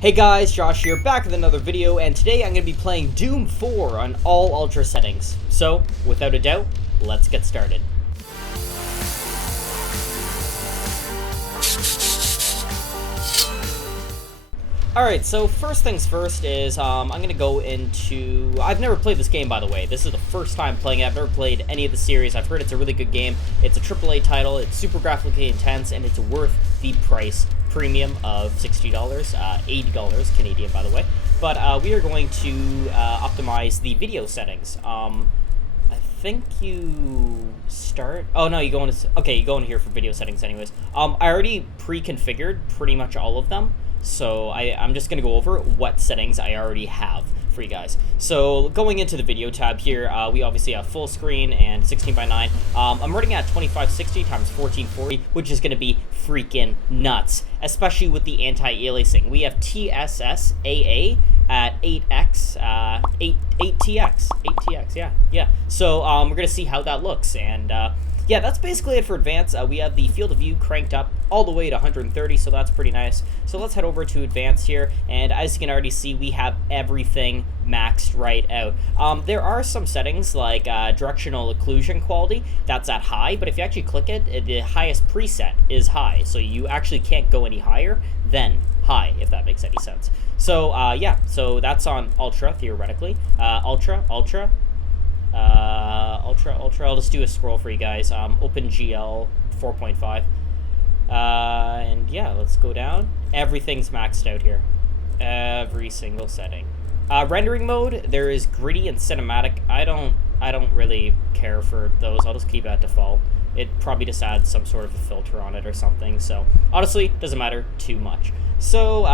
Hey guys, Josh here, back with another video, and today I'm going to be playing Doom 4 on all ultra settings. So, without a doubt, let's get started. Alright, so first things first is, I'm going to go into... I've never played this game, by the way. This is the first time playing it. I've never played any of the series. I've heard it's a really good game. It's a AAA title, it's super graphically intense, and it's worth the price premium of $60, $80 Canadian, by the way. But we are going to optimize the video settings. I think you start... Oh, no, you go into... Okay, you go in here for video settings anyways. I already pre-configured pretty much all of them. So I'm just going to go over what settings I already have for you guys. So going into the video tab here, we obviously have full screen and 16:9. I'm running at 2560 times 1440, which is going to be freaking nuts, especially with the anti-aliasing. We have TSS-AA at 8x, 8TX, yeah. So we're going to see how that looks, and yeah, that's basically it for advanced. We have the field of view cranked up all the way to 130, so that's pretty nice. So let's head over to advanced here, and as you can already see, we have everything maxed right out. There are some settings like directional occlusion quality, that's at high, but if you actually click it, the highest preset is high, so you actually can't go any higher than high, if that makes any sense. So yeah, so that's on ultra, theoretically. Ultra. I'll just do a scroll for you guys. OpenGL 4.5. And yeah, let's go down. Everything's maxed out here. Every single setting. Rendering mode, there is gritty and cinematic. I don't really care for those. I'll just keep it at default. It probably just adds some sort of a filter on it or something. So honestly, doesn't matter too much. So,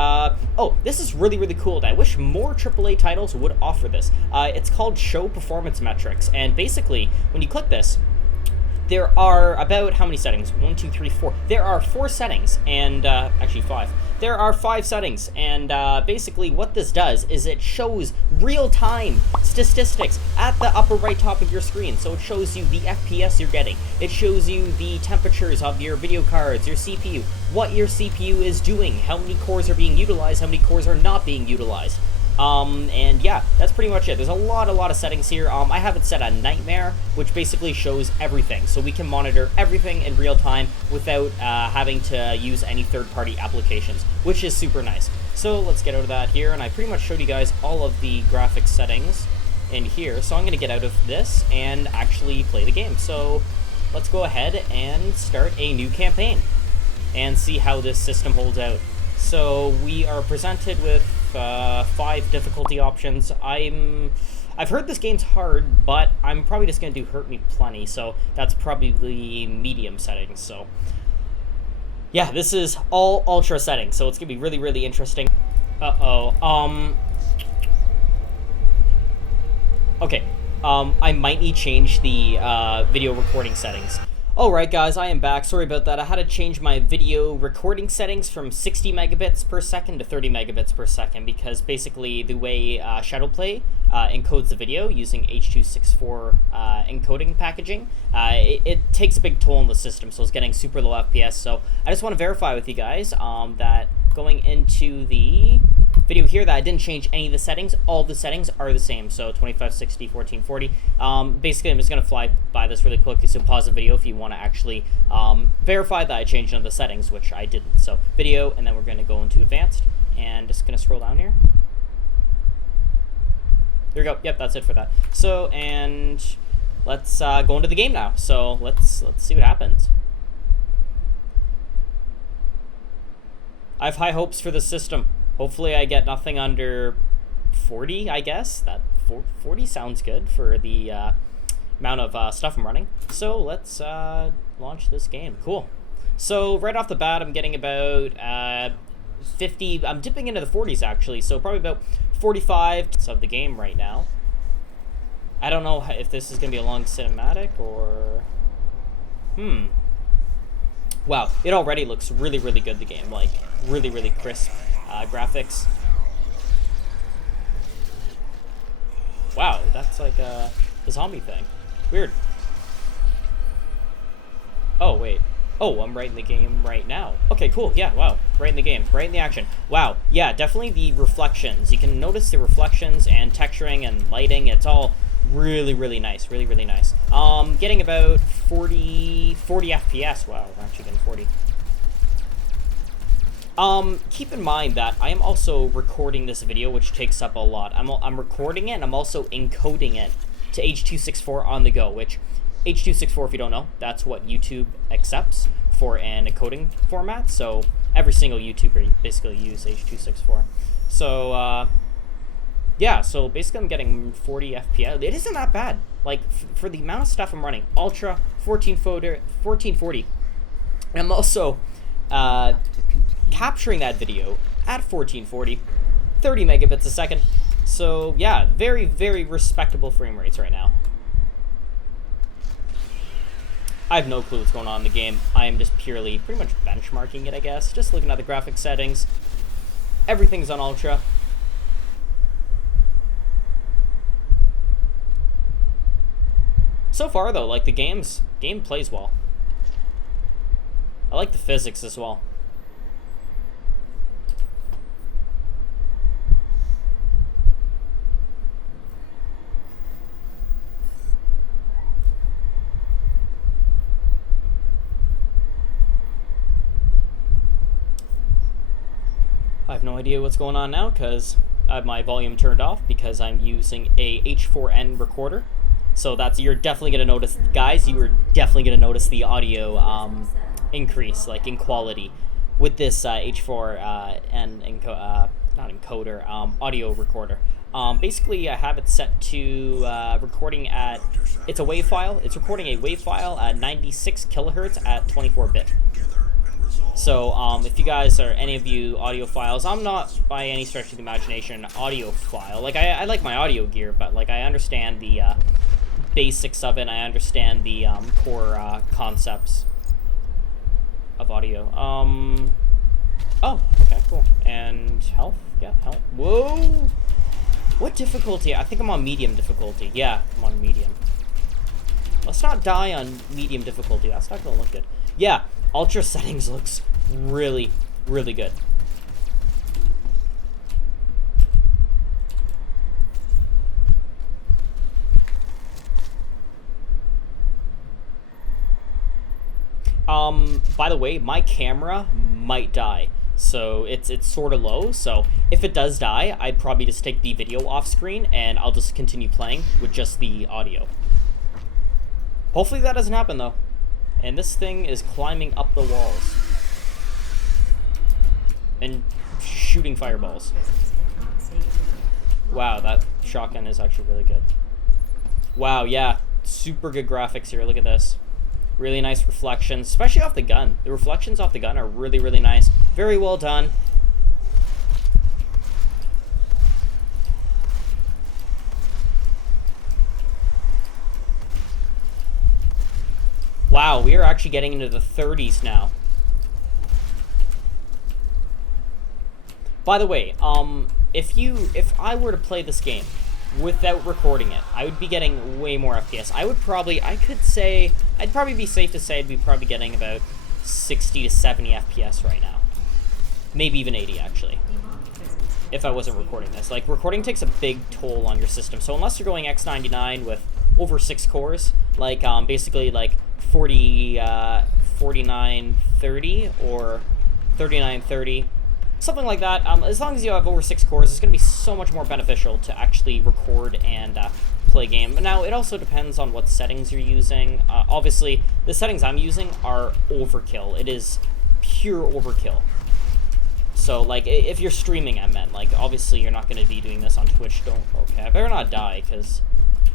oh, this is really, really cool, and I wish more AAA titles would offer this. It's called Show Performance Metrics, and basically, when you click this, there are about, how many settings? 1, 2, 3, 4. There are 4 settings, and, actually 5. There are 5 settings, and basically what this does is it shows real-time statistics at the upper right top of your screen. So it shows you the FPS you're getting. It shows you the temperatures of your video cards, your CPU, what your CPU is doing, how many cores are being utilized, how many cores are not being utilized. And yeah, that's pretty much it. There's a lot of settings here. I have it set on Nightmare, which basically shows everything. So we can monitor everything in real time without having to use any third-party applications, which is super nice. So let's get out of that here, and I pretty much showed you guys all of the graphics settings in here. So I'm going to get out of this and actually play the game. So let's go ahead and start a new campaign and see how this system holds out. So we are presented with 5 difficulty options. I've heard this game's hard, but I'm probably just gonna do Hurt Me Plenty, so that's probably medium settings. So yeah, this is all ultra settings, so it's gonna be really, really interesting. Okay, I might need to change the video recording settings. Alright guys, I am back. Sorry about that. I had to change my video recording settings from 60 megabits per second to 30 megabits per second because basically the way Shadowplay encodes the video using H.264 encoding packaging, it takes a big toll on the system, so it's getting super low FPS. So I just want to verify with you guys that going into the video here that I didn't change any of the settings. All the settings are the same, so 2560, 1440. Basically, I'm just going to fly by this really quickly, so pause the video if you want to actually verify that I changed none of the settings, which I didn't. So video, and then we're going to go into advanced, and just going to scroll down here. There we go. Yep, that's it for that. So, and let's go into the game now. So let's see what happens. I have high hopes for the system. Hopefully I get nothing under 40, I guess. That 40 sounds good for the amount of stuff I'm running. So let's launch this game. Cool. So right off the bat, I'm getting about 50. I'm dipping into the 40s, actually. So probably about 45 of the game right now. I don't know if this is going to be a long cinematic or... Wow, it already looks really, really good, the game. Like, really, really crisp graphics. Wow, that's like a zombie thing. Weird. Oh, wait. Oh, I'm right in the game right now. Okay, cool. Yeah, wow. Right in the game. Right in the action. Wow. Yeah, definitely the reflections. You can notice the reflections and texturing and lighting. It's all really, really nice. Really, really nice. Getting about 40 FPS. Wow, we're actually getting 40. Keep in mind that I am also recording this video, which takes up a lot. I'm recording it, and I'm also encoding it to H.264 on the go, which H.264, if you don't know, that's what YouTube accepts for an encoding format. So every single YouTuber basically uses H.264. So, yeah, so basically I'm getting 40 FPS. It isn't that bad. Like, for the amount of stuff I'm running, Ultra, 1440. And I'm also, capturing that video at 1440, 30 megabits a second. So yeah, very, very respectable frame rates right now. I have no clue what's going on in the game. I am just pretty much benchmarking it, I guess. Just looking at the graphic settings. Everything's on Ultra. So far though, like, the game plays well. I like the physics as well. I have no idea what's going on now because I have my volume turned off because I'm using a H4n recorder. So you're definitely going to notice, guys, you are definitely going to notice the audio increase, like, in quality with this H4n not encoder, audio recorder. Basically, I have it set to recording at, it's a WAV file. It's recording a WAV file at 96 kilohertz at 24-bit. So, if you guys are, any of you audiophiles, I'm not by any stretch of the imagination an audiophile. Like, I like my audio gear, but, like, I understand the basics of it. I understand the core concepts of audio. Oh, okay, cool. And health? Yeah, health. Whoa! What difficulty? I think I'm on medium difficulty. Yeah, I'm on medium. Let's not die on medium difficulty. That's not gonna look good. Yeah, Ultra settings looks really, really good. By the way, my camera might die. So it's sort of low, so if it does die, I'd probably just take the video off screen and I'll just continue playing with just the audio. Hopefully that doesn't happen though. And this thing is climbing up the walls and shooting fireballs. Wow, that shotgun is actually really good. Wow, yeah, super good graphics here. Look at this. Really nice reflections, especially off the gun. The reflections off the gun are really, really nice. Very well done. Wow, we are actually getting into the 30s now. By the way, if I were to play this game without recording it, I would be getting way more FPS. I'd probably be safe to say I'd be probably getting about 60 to 70 FPS right now. Maybe even 80, actually. If I wasn't recording this. Like, recording takes a big toll on your system. So unless you're going X99 with over 6 cores, like, basically, like, 4930 or 3930, something like that. As long as you have over 6 cores, it's going to be so much more beneficial to actually record and play a game. Now, it also depends on what settings you're using. Obviously, the settings I'm using are overkill. It is pure overkill. So, like, if you're streaming, I meant, like, obviously you're not going to be doing this on Twitch. Okay, I better not die, because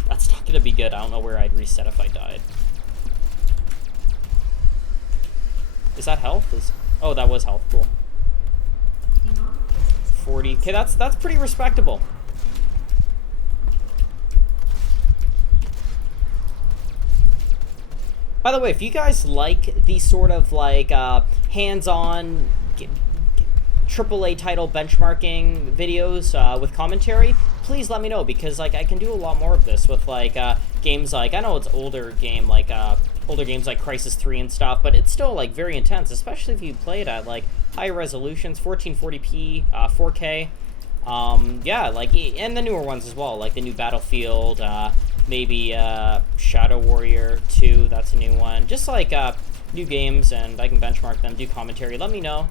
that's not going to be good. I don't know where I'd reset if I died. Is that health? Oh, that was health. Cool. 40. Okay, that's pretty respectable. By the way, if you guys like these sort of, like, hands-on AAA title benchmarking videos with commentary, please let me know, because, like, I can do a lot more of this with, like, games like, I know it's older game, like, older games like Crysis 3 and stuff, but it's still like very intense, especially if you play it at like high resolutions, 1440p, 4K. Yeah, like, and the newer ones as well, like the new Battlefield, maybe Shadow Warrior 2, that's a new one. Just like new games, and I can benchmark them, do commentary. Let me know.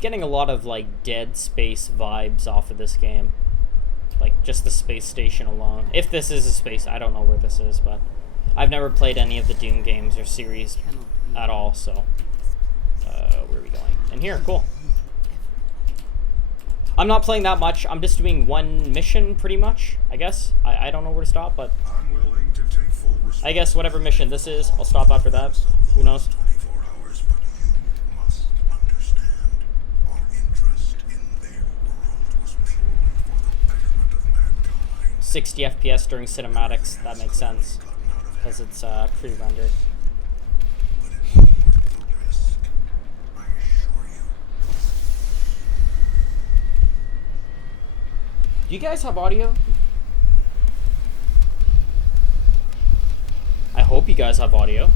Getting a lot of like Dead Space vibes off of this game. Like just the space station alone. If this is a space, I don't know where this is, but I've never played any of the Doom games or series at all, so where are we going? In here, cool. I'm not playing that much. I'm just doing one mission pretty much, I guess. I don't know where to stop, but I guess whatever mission this is, I'll stop after that. Who knows? 60 FPS during cinematics, that makes sense, because it's pre-rendered. Do you guys have audio? I hope you guys have audio.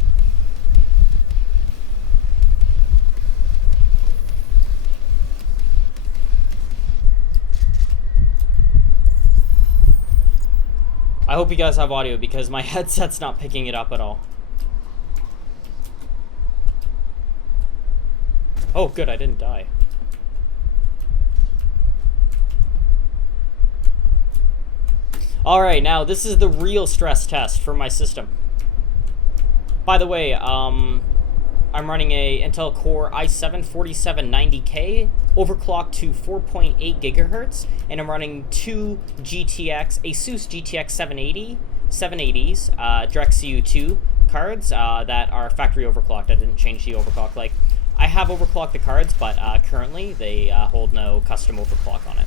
I hope you guys have audio because my headset's not picking it up at all. Oh, good, I didn't die. Alright, now this is the real stress test for my system. By the way, I'm running a Intel Core i7-4790K overclocked to 4.8 gigahertz, and I'm running two ASUS GTX 780s DirectCU 2 cards that are factory overclocked. I didn't change the overclock. Like, I have overclocked the cards, but currently they hold no custom overclock on it.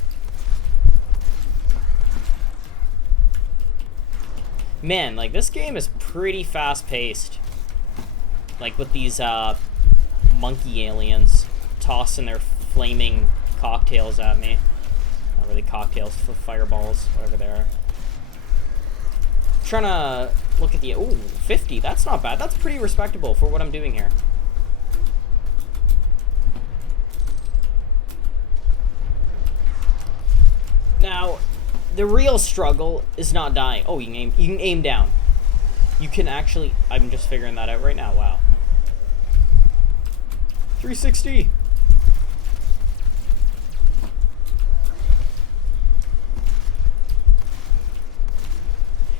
Man, like, this game is pretty fast-paced. Like, with these monkey aliens tossing their flaming cocktails at me. Not really cocktails, for fireballs, whatever they are. I'm trying to look at the... Ooh, 50. That's not bad. That's pretty respectable for what I'm doing here. Now, the real struggle is not dying. Oh, you can aim down. You can actually... I'm just figuring that out right now. Wow. 360.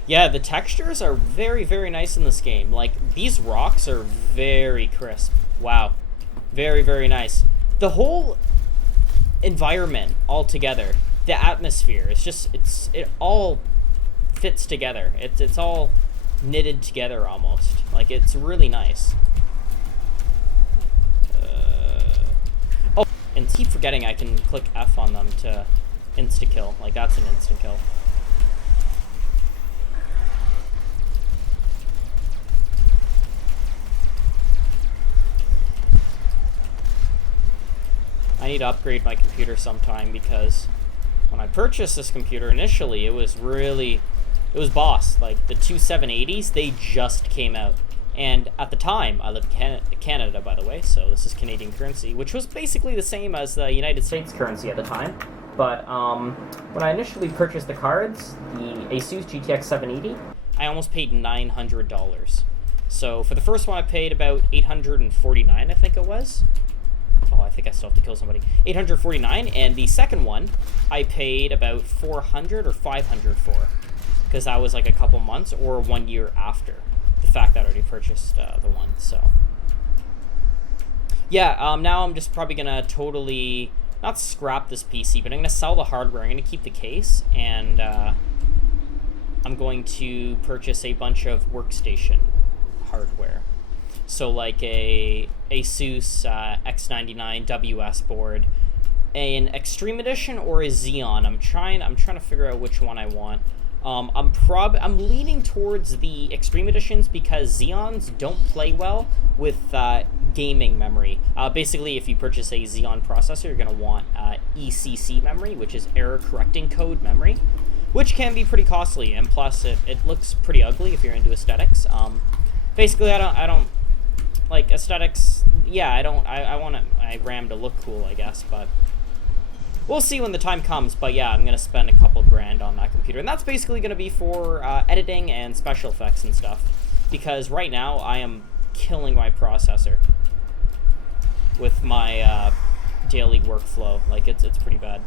Yeah, the textures are very, very nice in this game. Like, these rocks are very crisp. Wow. Very, very nice. The whole environment altogether, the atmosphere, it's just, it all fits together. It's all knitted together almost. Like, it's really nice. Oh, and keep forgetting I can click F on them to insta-kill. Like, that's an instant-kill. I need to upgrade my computer sometime because when I purchased this computer initially, it was boss. Like, the two 780s, they just came out. And at the time, I lived in Canada, by the way, so this is Canadian currency, which was basically the same as the United States currency at the time. But when I initially purchased the cards, the ASUS GTX 780, I almost paid $900. So for the first one, I paid about $849, I think it was. Oh, I think I still have to kill somebody. $849, and the second one, I paid about $400 or $500 for, because that was like a couple months or 1 year after the fact that I already purchased the one. So yeah, now I'm just probably gonna totally not scrap this PC, but I'm gonna sell the hardware. I'm gonna keep the case, and I'm going to purchase a bunch of workstation hardware. So like a ASUS X99 WS board, an Extreme Edition, or a Xeon. I'm trying to figure out which one I want. I'm leaning towards the Extreme Editions because Xeons don't play well with gaming memory. Basically, if you purchase a Xeon processor, you're going to want ECC memory, which is error correcting code memory, which can be pretty costly, and plus it looks pretty ugly if you're into aesthetics. Basically, I don't like aesthetics. Yeah, I want my RAM to look cool, I guess, but we'll see when the time comes. But yeah, I'm gonna spend a couple grand on that computer, and that's basically gonna be for editing and special effects and stuff, because right now I am killing my processor with my daily workflow. Like it's pretty bad.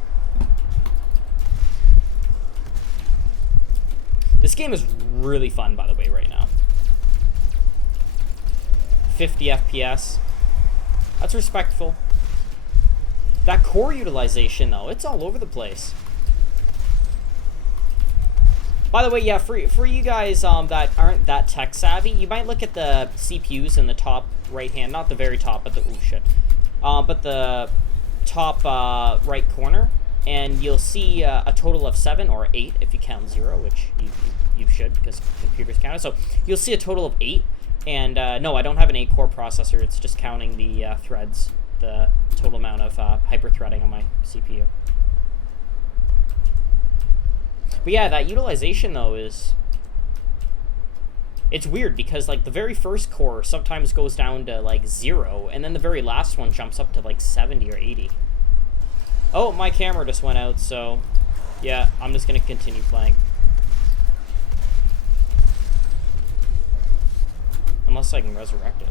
This game is really fun, by the way, right now. 50 FPS. That's respectful. That core utilization, though, it's all over the place. By the way, yeah, for you guys that aren't that tech savvy, you might look at the CPUs in the top right hand, not the very top, but the but the top right corner, and you'll see a total of 7 or 8 if you count 0, which you should, because computers count it. So you'll see a total of 8, and no, I don't have an 8-core processor. It's just counting the threads, the total amount of hyper-threading on my CPU. But yeah, that utilization, though, it's weird, because, like, the very first core sometimes goes down to, like, 0, and then the very last one jumps up to, like, 70 or 80. Oh, my camera just went out, so yeah, I'm just gonna continue playing. Unless I can resurrect it.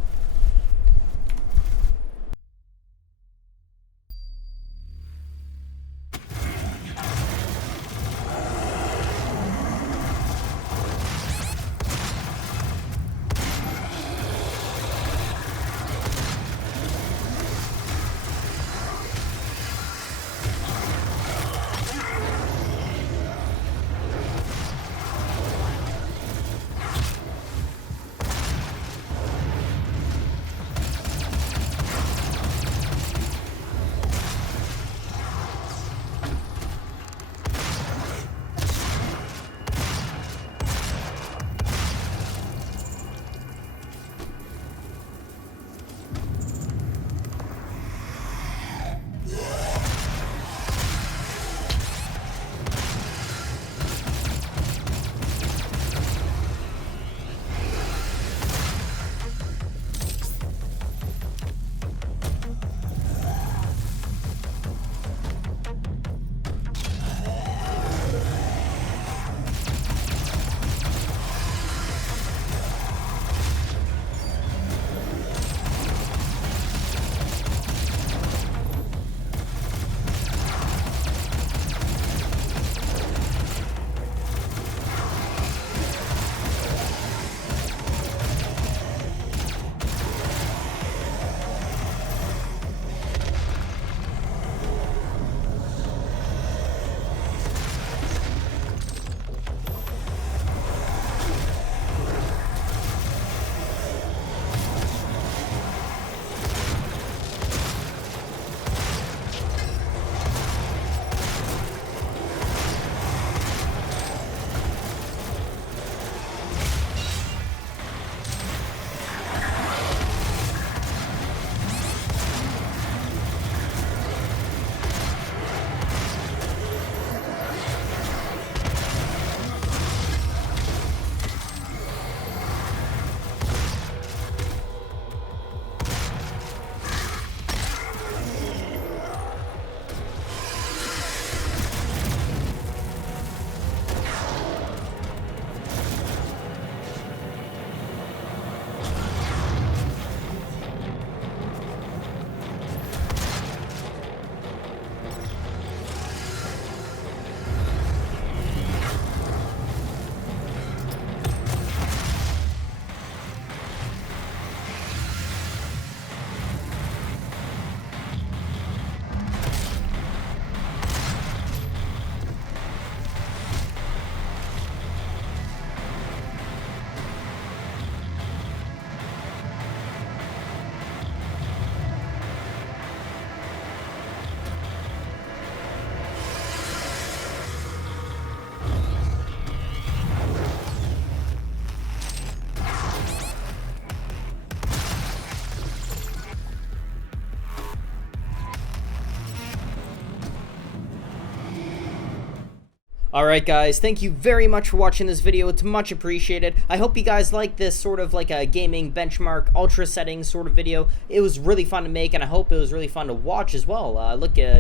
Alright guys, thank you very much for watching this video, it's much appreciated. I hope you guys like this sort of like a gaming benchmark ultra settings sort of video. It was really fun to make and I hope it was really fun to watch as well.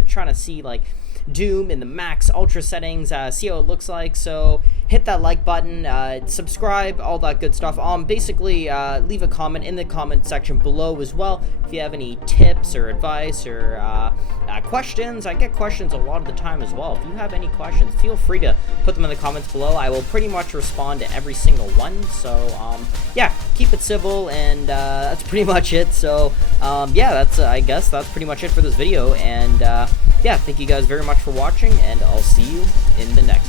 Trying to see like Doom in the max ultra settings, see how it looks like. So hit that like button, subscribe, all that good stuff. Basically leave a comment in the comment section below as well if you have any tips or advice or questions. I get questions a lot of the time as well. If you have any questions, feel free to put them in the comments below. I will pretty much respond to every single one. So yeah, keep it civil, and that's pretty much it. So yeah, I guess that's pretty much it for this video, and yeah, thank you guys very much for watching, and I'll see you in the next